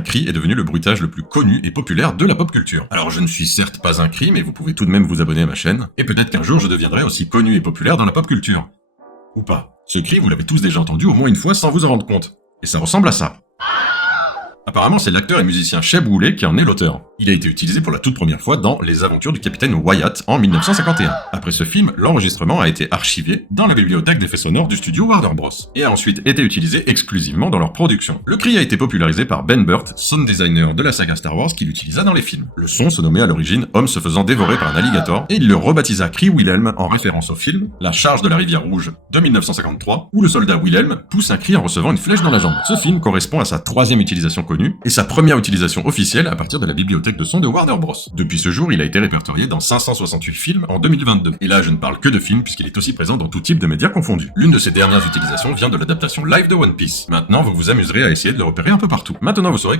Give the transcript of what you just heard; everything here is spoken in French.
qu'un cri est devenu le bruitage le plus connu et populaire de la pop culture. Alors je ne suis certes pas un cri, mais vous pouvez tout de même vous abonner à ma chaîne, et peut-être qu'un jour je deviendrai aussi connu et populaire dans la pop culture. Ou pas. Ce cri, vous l'avez tous déjà entendu au moins une fois sans vous en rendre compte. Et ça ressemble à ça. Apparemment, c'est l'acteur et musicien Sheb Wooley qui en est l'auteur. Il a été utilisé pour la toute première fois dans Les Aventures du Capitaine Wyatt en 1951. Après ce film, l'enregistrement a été archivé dans la bibliothèque d'effets sonores du studio Warner Bros. Et a ensuite été utilisé exclusivement dans leur production. Le cri a été popularisé par Ben Burt, sound designer de la saga Star Wars, qui l'utilisa dans les films. Le son se nommait à l'origine Homme se faisant dévorer par un alligator, et il le rebaptisa Cri Wilhelm en référence au film La Charge de la Rivière Rouge de 1953, où le soldat Wilhelm pousse un cri en recevant une flèche dans la jambe. Ce film correspond à sa troisième utilisation connue, et sa première utilisation officielle à partir de la bibliothèque de son de Warner Bros. Depuis ce jour, il a été répertorié dans 568 films en 2022. Et là, je ne parle que de films puisqu'il est aussi présent dans tout type de médias confondus. L'une de ses dernières utilisations vient de l'adaptation live de One Piece. Maintenant, vous vous amuserez à essayer de le repérer un peu partout. Maintenant, vous saurez